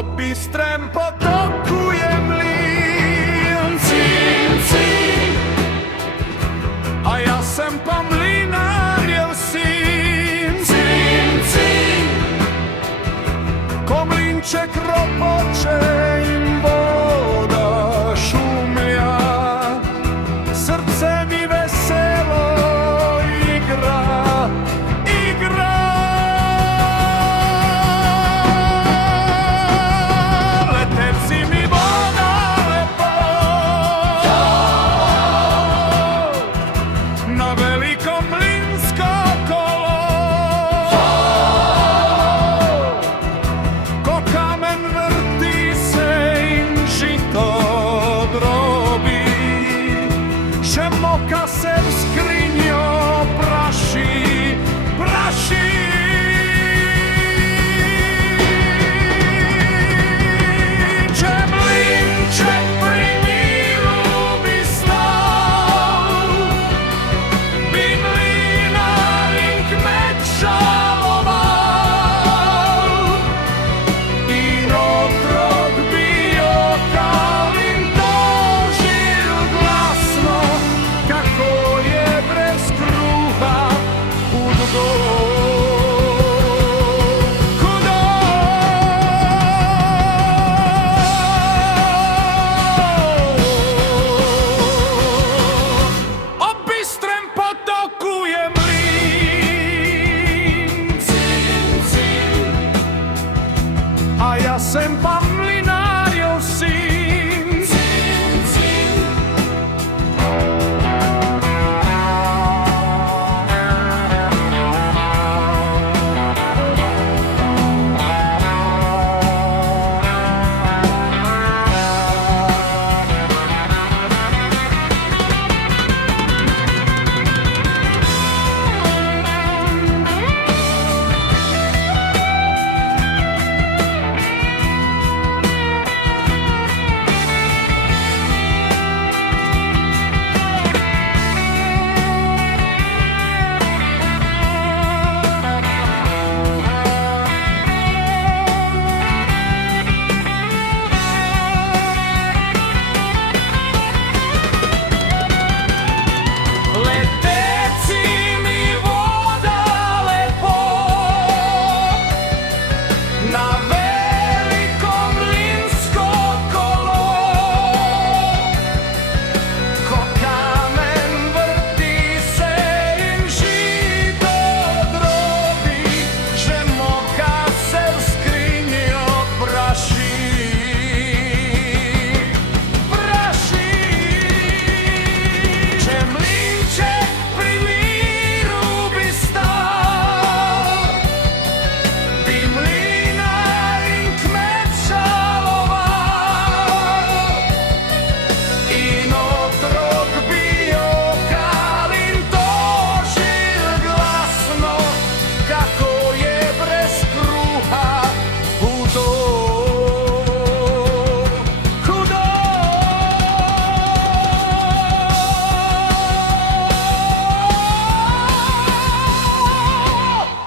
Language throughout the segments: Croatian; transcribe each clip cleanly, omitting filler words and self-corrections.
O bystrém potoku je mlýn, cín, cín. A já jsem pan mlynář syn, cín, cín. Komlínček ropoče, jim voda šumia, srdce mi veselo igra, igra. Letevci mi voda lepo na velikom mlynsko kolo, ko kamen vrti se im žito drobi, že moka se v skrinjo praši, praši. Že mlynček pri míru by stal, by mlynárin kmet žaloval, i otrok by okalin dožil glasno, kako je brez kruha hudobou. O bystrém potoku je mlýn, cín, cín. A já jsem pan mlynářov syn, cín, cín. Leteci mi voda lepo na velikom mlynsko kolo, ko kamen vrti se im žito drobi, že moka se v skrinjo praši, praši. Že mlynček pri míru by stal, by mlynárin kmet žaloval, i otrok by okalin dožil glasno, kako je brez kruha hudou, hudou.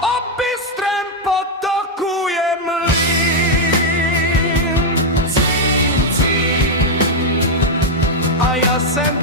O bystrém potoku je mlýn, cín, cín. A já jsem